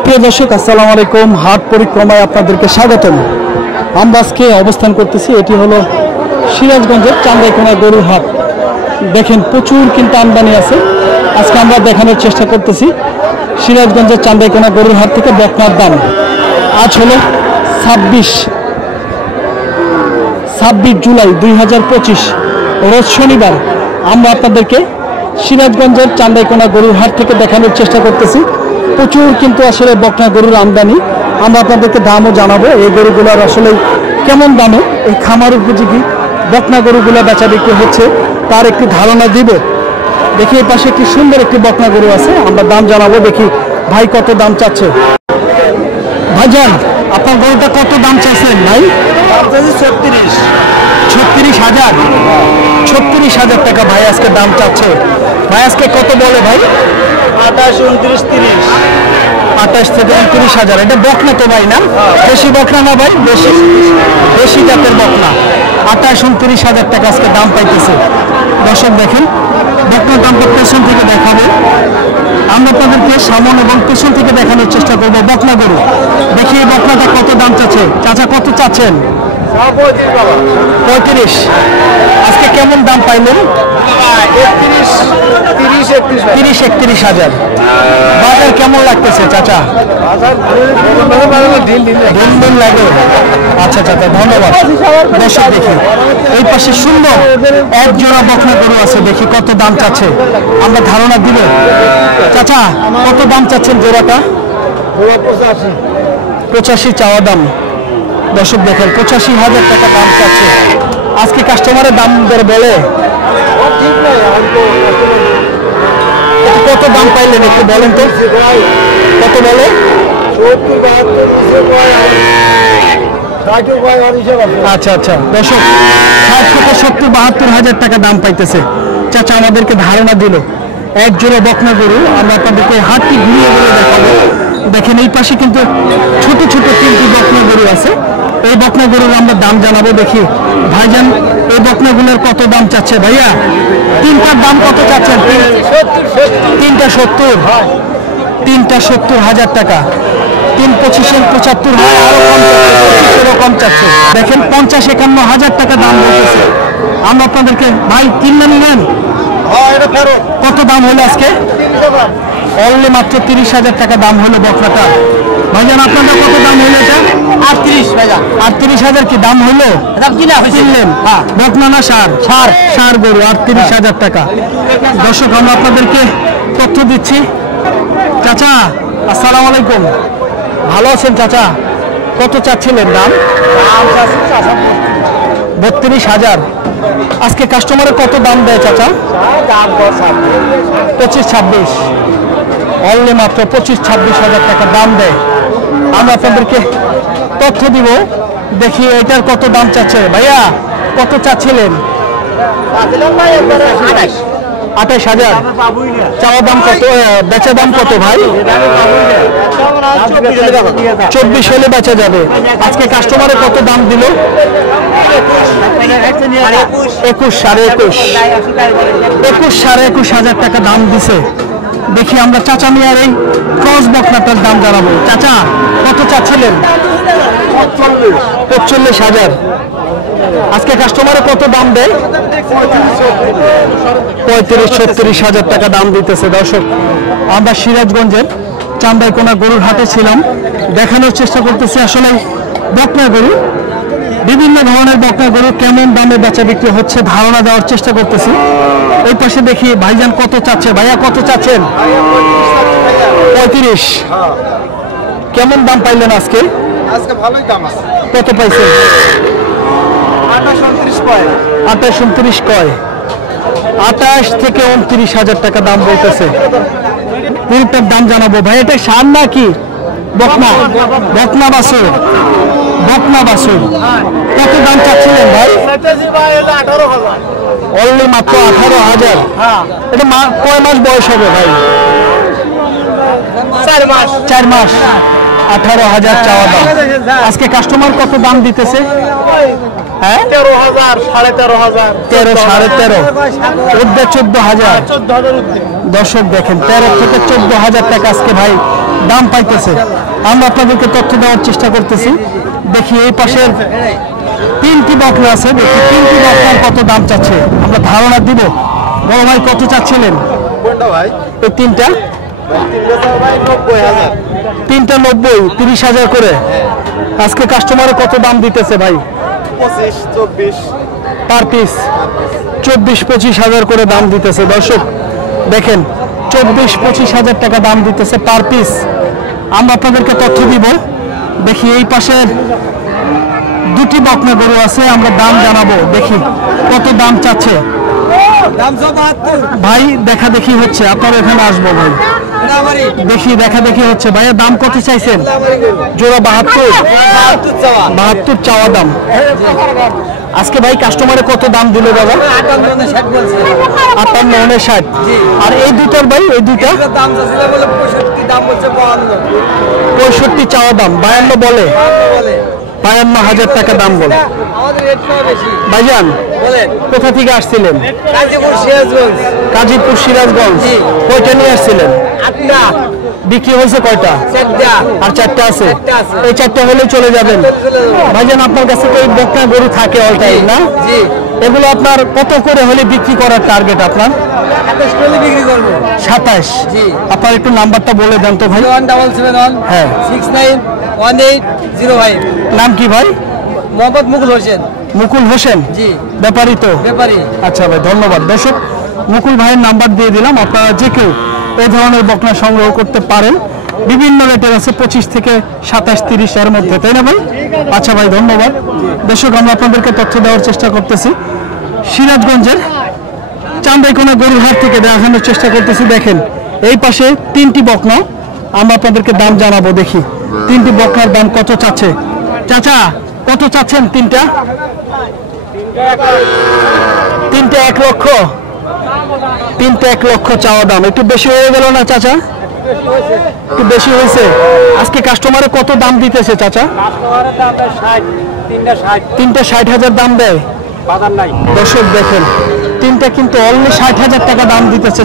সুপ্রিয় দর্শক আসসালামু আলাইকুম। হাট পরিক্রমায় আপনাদেরকে স্বাগতম। আমরা আজকে অবস্থান করতেছি, এটি হলো সিরাজগঞ্জের চান্দাইকোনা গরুর হাট। দেখেন প্রচুর কিন্তু আমদানি আছে। আজকে আমরা দেখানোর চেষ্টা করতেছি সিরাজগঞ্জের চান্দাইকোনা গরুর হাট থেকে বকনার দাম। আজ হলো 26 জুলাই 2025 রোজ শনিবার। আমরা আপনাদেরকে সিরাজগঞ্জের চান্দাইকোনা গরুর হাট থেকে দেখানোর চেষ্টা করতেছি। প্রচুর কিন্তু আসলে বকনা গরুর আমদানি। আমরা আপনাদেরকে দামও জানাবো, এই গরুগুলোর আসলে কেমন দামে এই খামার উপযোগী বকনা গরুগুলো বেচা বিক্রি হচ্ছে তার একটি ধারণা দিব। দেখি এই পাশে একটি সুন্দর একটি বকনা গরু আছে, আমরা দাম জানাবো। দেখি ভাই কত দাম চাচ্ছে। ভাইজান আপনার গরুটা কত দাম চাচ্ছেন ভাই? 36,000। 36,000 টাকা ভাই আজকে দাম চাচ্ছে। ভাই আজকে কত বলে ভাই? 28, 29, 30। 28 থেকে 29,000। এটা বকনা তো ভাই না? বেশি বকনা না ভাই? বেশি জাতের বকনা। 28, 29,000 টাকা আজকে দাম পাইতেছে। দর্শক দেখেন বকনার দামটা পেছন থেকে দেখাবো। আমরা আপনাদেরকে সামনে এবং পেছন থেকে দেখানোর চেষ্টা করবো বকনা গরু। দেখি এই বকনাটা কত দাম চাচ্ছে। চাচা কত চাচ্ছেন? 35। আজকে কেমন দাম পাইলেন? 30-31,000। বাজার কেমন লাগতেছে চাচা? দিন লাগে। আচ্ছা চাচা ধন্যবাদ। দর্শক দেখি এই পাশে সুন্দর এক জোড়া বকনা গরু আছে, দেখি কত দাম চাচ্ছে, আমরা ধারণা দিব। চাচা কত দাম চাচ্ছেন জোড়াটা? 85 চাওয়া দাম। দর্শক দেখেন 85,000 টাকা দাম চাচ্ছে। আজকে কাস্টমারের দাম দর বলে কত দাম পাইলেন একটু বলেন তো, কত বলে? আচ্ছা আচ্ছা দর্শক 60-70-72,000 টাকা দাম পাইতেছে। চাচা আমাদেরকে ধারণা দিল এক জোড়া বকনা গরু। আমরা আপনাদেরকে হাটটি ঘুরিয়ে ঘুরিয়ে দেখাবো। দেখেন এই পাশে কিন্তু ছোট ছোট 3টি বকনা গরু আছে। এই বকনা গরুর আমরা দাম জানাবো। দেখি ভাইজান এই বকনাগুলোর কত দাম চাচ্ছে? ভাইয়া তিনটার দাম কত চাচ্ছেন? 3টা 70। 3টা 70,000 টাকা। 3 25 75 হয়, আরো কম চাচ্ছে, কম চাচ্ছে। দেখেন 50-51,000 টাকা দাম বলতেছে। আমরা আপনাদেরকে ভাই কিনে নিলেন কত দাম হলো আজকে? অনলি মাত্র 30,000 টাকা দাম হলো বকনাটা। ভাইজান আপনাদের কত দাম হলো এটা? 38 ভাইজান। 38,000 কি দাম হলো? কিনলেন বকনা না সার গরু? 38,000 টাকা। দর্শক আমরা আপনাদেরকে তথ্য দিচ্ছি। চাচা আসসালামু আলাইকুম, ভালো আছেন চাচা? কত চাচ্ছিলেন দাম? 32,000। আজকে কাস্টমারের কত দাম দেয় চাচা? 25-26। অনলি মাত্র 25-26,000 টাকা দাম দেয়। আমরা আপনাদেরকে তথ্য দিব। দেখি এটার কত দাম চাচ্ছে। ভাইয়া কত চাচ্ছিলেন? 28,000। চাওয়া দাম কত, বেচা দাম কত ভাই? 24 হলে বেচা যাবে। আজকে কাস্টমারে কত দাম দিল? 21,500 টাকা দাম দিছে। দেখি আমরা চাচা মিয়ার এই ক্রস বকনাটার দাম জানাবো। চাচা কত চাচ্ছিলেন? 45,000। আজকে কাস্টমারে কত দাম দেয়? 35-36,000 টাকা দাম দিতেছে। দর্শক আমরা সিরাজগঞ্জের চান্দাইকোনা গরুর হাটে ছিলাম, দেখানোর চেষ্টা করতেছি আসলে বকনা গরু, বিভিন্ন ধরনের বকনা গরু কেমন দামে বেচা বিক্রি হচ্ছে ধারণা দেওয়ার চেষ্টা করতেছি। ওই পাশে দেখি ভাইজান কত চাচ্ছে। ভাইয়া কত চাচ্ছেন? 35। কেমন দাম পাইলেন আজকে? ভালোই দাম আছে। কত পাইছেন? 28-29 কয়। 28-29 কয়। 28 থেকে 29,000 টাকা দাম বলতেছে। তিনটার দাম জানাবো। ভাই এটা সার না কি বকনা? বকনা বাছুর। বকনা বাছুর কত দাম চাচ্ছিলেন ভাই? অনলি মাত্র 18,000। এটা কয় মাস বয়স হবে ভাই? 4 মাস। 18,000 চাওয়া দাম। আজকে কাস্টমার কত দাম দিতেছে? হ্যাঁ 13,000, 13,500। 13-13.5 ঊর্ধ্বে 14,000। দর্শক দেখেন 13 থেকে 14,000 টাকা আজকে ভাই দাম পাইতেছে। আমরা আপনাদেরকে তথ্য দেওয়ার চেষ্টা করতেছি। দেখি এই পাশের 3টি বকনা আছে, দেখি 3টি বকনার কত দাম চাচ্ছে, আমরা ধারণা দিব। বড় ভাই কত চাচ্ছিলেন এই 3টা? 3টা 90, 30,000 করে। আজকে কাস্টমারে কত দাম দিতেছে ভাই? 25-24 পার পিস 24-25,000 করে দাম দিতেছে। দর্শক দেখেন, 24-25,000 টাকা দাম দিতেছে পার পিস। আমরা আপনাদেরকে তথ্য দিব। দেখি এই পাশের 2টি বকনা গরু আছে, আমরা দাম জানাবো। দেখি কত দাম চাচ্ছে ভাই। দেখা দেখি হচ্ছে, আপনার এখানে আসবো ভাই। দেখি দেখা দেখি হচ্ছে। ভাইয়া দাম কত চাইছেন? জোড়া 72 চাওয়া দাম। আজকে ভাই কাস্টমারে কত দাম দিল দাদা? 58-59। আর এই দুটার ভাই, এই দুইটা 65 চাওয়া দাম, 52 বলে, 52,000 টাকা দাম বলে। ভাইজান কোথা থেকে আসছিলেন? কাজীপুর সিরাজগঞ্জ। কয়টা নিয়ে আসছিলেন? বিক্রি হয়েছে কয়টা? আর 4টা আছে। এই 4টা হলে চলে যাবেন। ভাইজান আপনার কাছে তো এই বকনা গরু থাকে অল টাইম না? এগুলো আপনার কত করে হলে বিক্রি করার টার্গেট আপনার? 27। আপনার একটু নাম্বারটা বলে দেন তো ভাই। 177 হ্যাঁ 691805। নাম কি ভাই? মোহাম্মদ মুকুল হোসেন। মুকুল হোসেন, জি ব্যাপারী তো? ব্যাপারী। আচ্ছা ভাই, ধন্যবাদ। দর্শক, মুকুল ভাইয়ের নাম্বার দিয়ে দিলাম। আপনারা যে কেউ এই ধরনের বকনা সংগ্রহ করতে পারেন। বিভিন্ন রেটের আছে, 25 থেকে 27-30 এর মধ্যে, তাই না ভাই? আচ্ছা ভাই, ধন্যবাদ। দর্শক, আমরা আপনাদেরকে তথ্য দেওয়ার চেষ্টা করতেছি সিরাজগঞ্জের চান্দাইকোনা গরুর হাট থেকে দেখানোর চেষ্টা করতেছি। দেখেন এই পাশে 3টি বকনা, আমরা আপনাদেরকে দাম জানাবো। দেখি 3টি বকনার দাম কত চাচ্ছে। চাচা কত চাচ্ছেন 3টা? 3টা 1 লক্ষ। 3টা 1 লক্ষ চাওয়া দাম। একটু বেশি হয়ে গেল না চাচা? একটু বেশি হয়েছে। আজকে কাস্টমারে কত দাম দিতেছে চাচা? 3টা 60,000 দাম দেয়। দর্শক দেখেন, 3টা কিন্তু অনলি 60,000 টাকা দাম দিতেছে।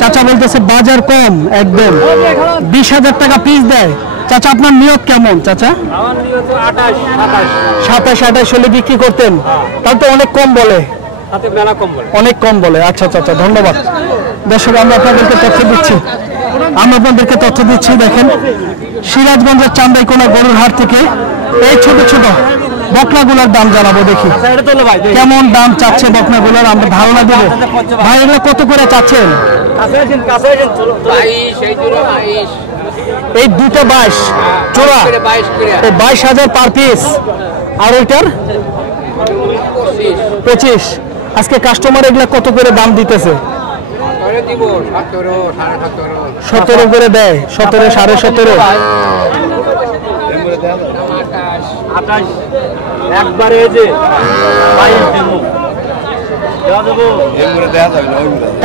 চাচা বলতেছে বাজার কম একদম, 20,000 টাকা পিস দেয়। চাচা আপনার নিয়ত কেমন চাচা? 27-28 হলে বিক্রি করতেন? তাহলে তো অনেক কম বলে, অনেক কম বলে। আচ্ছা চাচা, ধন্যবাদ। দর্শক, আমরা আপনাদেরকে তথ্য দিচ্ছি। দেখেন সিরাজগঞ্জের চান্দাইকোনা গরুর হাট থেকে এই ছোট ছোট বকনাগুলোর দাম জানাবো। দেখি কেমন দাম চাচ্ছে বকনাগুলোর, আমরা ধারণা দেবো। ভাই এগুলো কত করে চাচ্ছেন? এই দুটো 22 জোড়া, 22,000 পার পিস। আর ওইটার 25। আজকে কাস্টমার এগুলা কত করে দাম দিতেছে? 17 করে দেয়। 17, 17.5।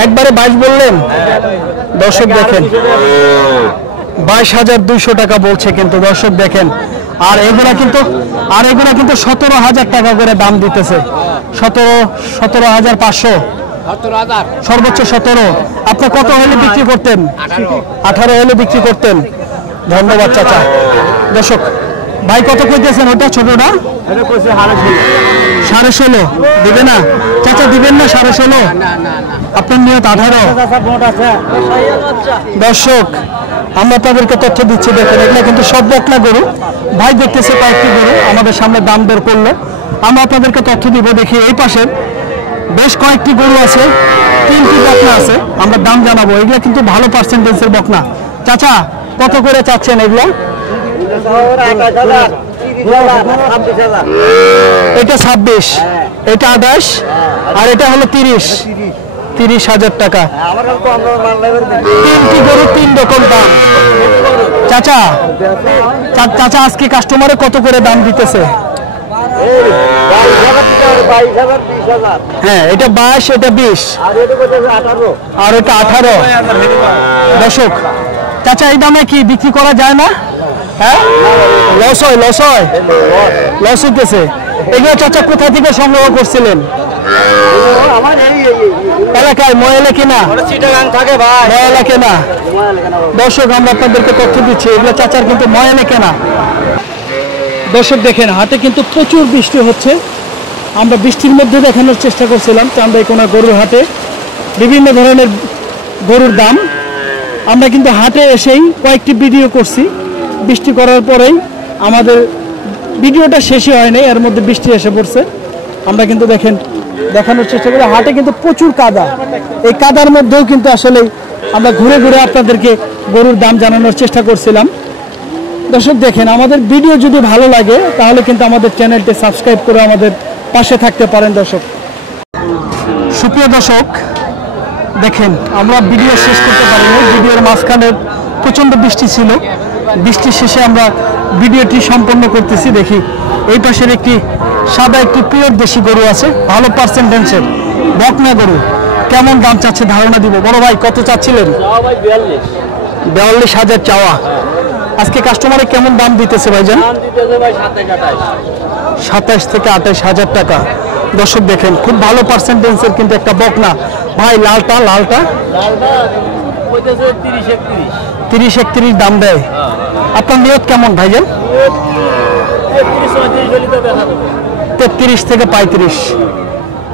একবারে 22 বললেন। দর্শক দেখেন 22,200 টাকা বলছে কিন্তু। দর্শক দেখেন, আর এগুলা কিন্তু 17,000 টাকা করে দাম দিতেছে। 17,500 সর্বোচ্চ 17। আপনি কত হলে বিক্রি করতেন? 18 হলে বিক্রি করতেন। ধন্যবাদ চাচা। দর্শক, ভাই কত কইতেছেন ওটা ছোটটা? 16.5 দিবে না চাচা? দিবেন না 16.5? আপনার নিয়ত 18। দর্শক, আমরা তাদেরকে তথ্য দিচ্ছি। দেখেন এগুলো কিন্তু সব বকনা গরু। ভাই দেখতেছে কয়েকটি গরু আমাদের সামনে দাম দর করলো, আমরা আপনাদেরকে তথ্য দিব। দেখি এই পাশে বেশ কয়েকটি গরু আছে, 3টি বকনা আছে, আমরা দাম জানাবো। এগুলো কিন্তু ভালো পার্সেন্টেজের বকনা। চাচা কত করে চাচ্ছেন এগুলো? এটা 26, এটা 28, আর এটা হলো 30,000 টাকা। 3টি গরু 3 রকম দাম। চাচা আজকে কাস্টমারে কত করে দাম দিতেছে? হ্যাঁ, এটা 22, এটা 20, আর এটা 18। দর্শক, চাচা এই দামে কি বিক্রি করা যায় না? হ্যাঁ, লস হইতেছে। এগুলো চাচা কোথা থেকে সংগ্রহ করছিলেন? এলাকায় ময়লা কেনা চিটাগাং থাকে ভাই। ময়লা কেনা। দর্শক আমরা আপনাদেরকে তথ্য দিচ্ছি এগুলো চাচার কিন্তু ময়লা কেনা। দর্শক দেখেন হাটে কিন্তু প্রচুর বৃষ্টি হচ্ছে। আমরা বৃষ্টির মধ্যে দেখানোর চেষ্টা করছিলাম চান্দাইকোনা গরুর হাটে বিভিন্ন ধরনের গরুর দাম। আমরা কিন্তু হাটে এসেই কয়েকটি ভিডিও করছি, বৃষ্টি করার পরেই আমাদের ভিডিওটা শেষই হয় নাই, এর মধ্যে বৃষ্টি এসে পড়ছে। আমরা কিন্তু দেখেন দেখানোর চেষ্টা করি হাটে কিন্তু প্রচুর কাদা। এই কাদার মধ্যেও কিন্তু আসলে আমরা ঘুরে ঘুরে আপনাদেরকে গরুর দাম জানানোর চেষ্টা করছিলাম। দর্শক দেখেন আমাদের ভিডিও যদি ভালো লাগে তাহলে কিন্তু আমাদের চ্যানেলটি সাবস্ক্রাইব করে আমাদের পাশে থাকতে পারেন। দর্শক সুপ্রিয় দর্শক দেখেন আমরা ভিডিও শেষ করতে পারিনি, ভিডিওর মাঝখানে প্রচণ্ড বৃষ্টি ছিল। বৃষ্টির শেষে আমরা ভিডিওটি সম্পন্ন করতেছি। দেখি এই পাশের একটি সাদা একটি পিওর দেশি গরু আছে, ভালো পার্সেন্টেন্সের বকনা গরু। কেমন দাম চাচ্ছে ধারণা দিব। বড় ভাই কত চাচ্ছিলেন? 42,000 চাওয়া। আজকে কাস্টমারে কেমন দাম দিতেছে ভাইজান? 27 থেকে 28,000 টাকা। দর্শক দেখেন খুব ভালো পার্সেন্টেন্সের কিন্তু একটা বকনা। ভাই লালটা 30-31 দাম দেয়। আপনার নিয়ত কেমন ভাইজান? 33 থেকে 35,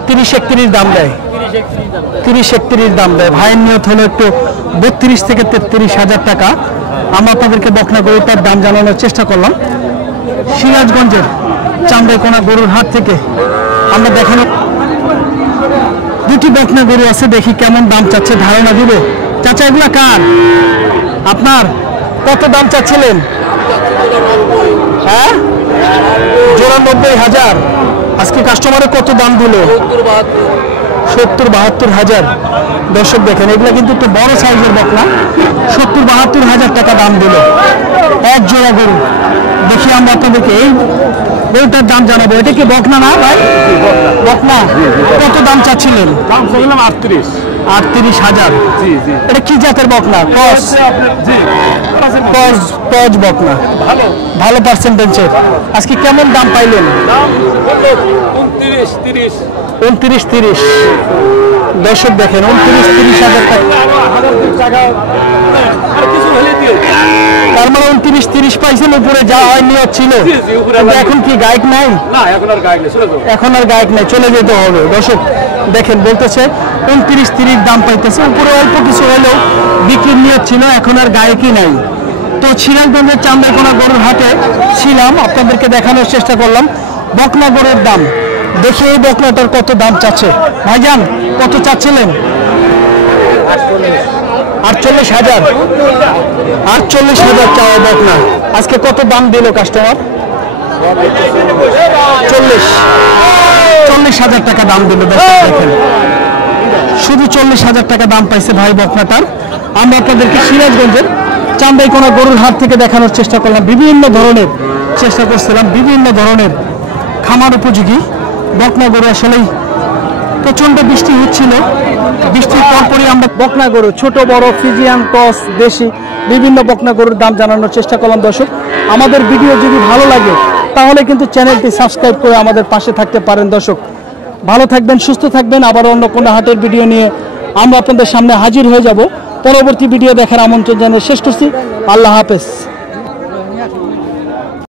30-31 দাম দেয়। 30-31 দাম দেয়। ভাইয়ের নিয়ত হলো একটু 32 থেকে 33,000 টাকা। আমরা আপনাদেরকে বকনা গরুটার দাম জানানোর চেষ্টা করলাম সিরাজগঞ্জের চান্দাইকোনা গরুর হাট থেকে। আমরা দেখানো দুটি বকনা গরু আছে, দেখি কেমন দাম চাচ্ছে ধারণা দিব। চাচা এগুলা কার? আপনার? কত দাম চাচ্ছিলেন? হ্যাঁ, জোড়া 90,000। আজকে কাস্টমারে কত দাম দিল? 70-72,000। দর্শক দেখেন এগুলা কিন্তু একটু বড় সাইজের বকনা। 70-72,000 টাকা দাম দিল এক জোড়া গরু। দেখি আমরা আপনাদেরকে এই গরুটার দাম জানাবো। এটা কি বকনা না ভাই? বকনা। কত দাম চাচ্ছিলেন? দাম চাইলাম 38,000। 38,000। এটা কি জাতের বকনা? ক্রস বকনা, ভালো পার্সেন্টেন্সের। আজকে কেমন দাম পাইলেন? 29-30। দর্শক দেখেন 29-30,000 টাকা। তার মানে 29-30 পাইছেন, উপরে যা হয় নিয়ত ছিল। এখন কি গায়ক নাই? এখন আর গায়ক নাই, চলে যেতে হবে। দর্শক দেখেন বলতেছে 29-30 দাম পাইতেছে, উপরে অল্প কিছু হলেও বিক্রির নিয়ত ছিল, এখন আর গায়কই নাই। তো সিরাজগঞ্জের চান্দাইকোনা গরুর হাটে ছিলাম, আপনাদেরকে দেখানোর চেষ্টা করলাম বকনা গরুর দাম। দেখে এই বকনাটার কত দাম চাচ্ছে। ভাইজান কত চাচ্ছিলেন? 48,000। 48,000 চাওয়া বকনা। আজকে কত দাম দিল কাস্টমার? 40,000 টাকা দাম দিল। দেখেন শুধু 40,000 টাকা দাম পাইছে ভাই বকনাটার। আমরা আপনাদেরকে সিরাজগঞ্জের চান্দাইকোনা গরুর হাট থেকে দেখানোর চেষ্টা করলাম, বিভিন্ন ধরনের চেষ্টা করছিলাম, বিভিন্ন ধরনের খামার উপযোগী বকনা গরু। আসলেই প্রচন্ড বৃষ্টি হচ্ছিল, বৃষ্টির পরপরই আমরা বকনা গরু ছোট বড় ফ্রিজিয়ান ক্রস দেশি বিভিন্ন বকনা গরুর দাম জানানোর চেষ্টা করলাম। দর্শক আমাদের ভিডিও যদি ভালো লাগে তাহলে কিন্তু চ্যানেলটি সাবস্ক্রাইব করে আমাদের পাশে থাকতে পারেন। দর্শক ভালো থাকবেন, সুস্থ থাকবেন। আবার অন্য কোনো হাটের ভিডিও নিয়ে আমরা আপনাদের সামনে হাজির হয়ে যাব। পরবর্তী ভিডিও দেখার আমন্ত্রণ জানিয়ে শেষ করছি। আল্লাহ হাফেজ।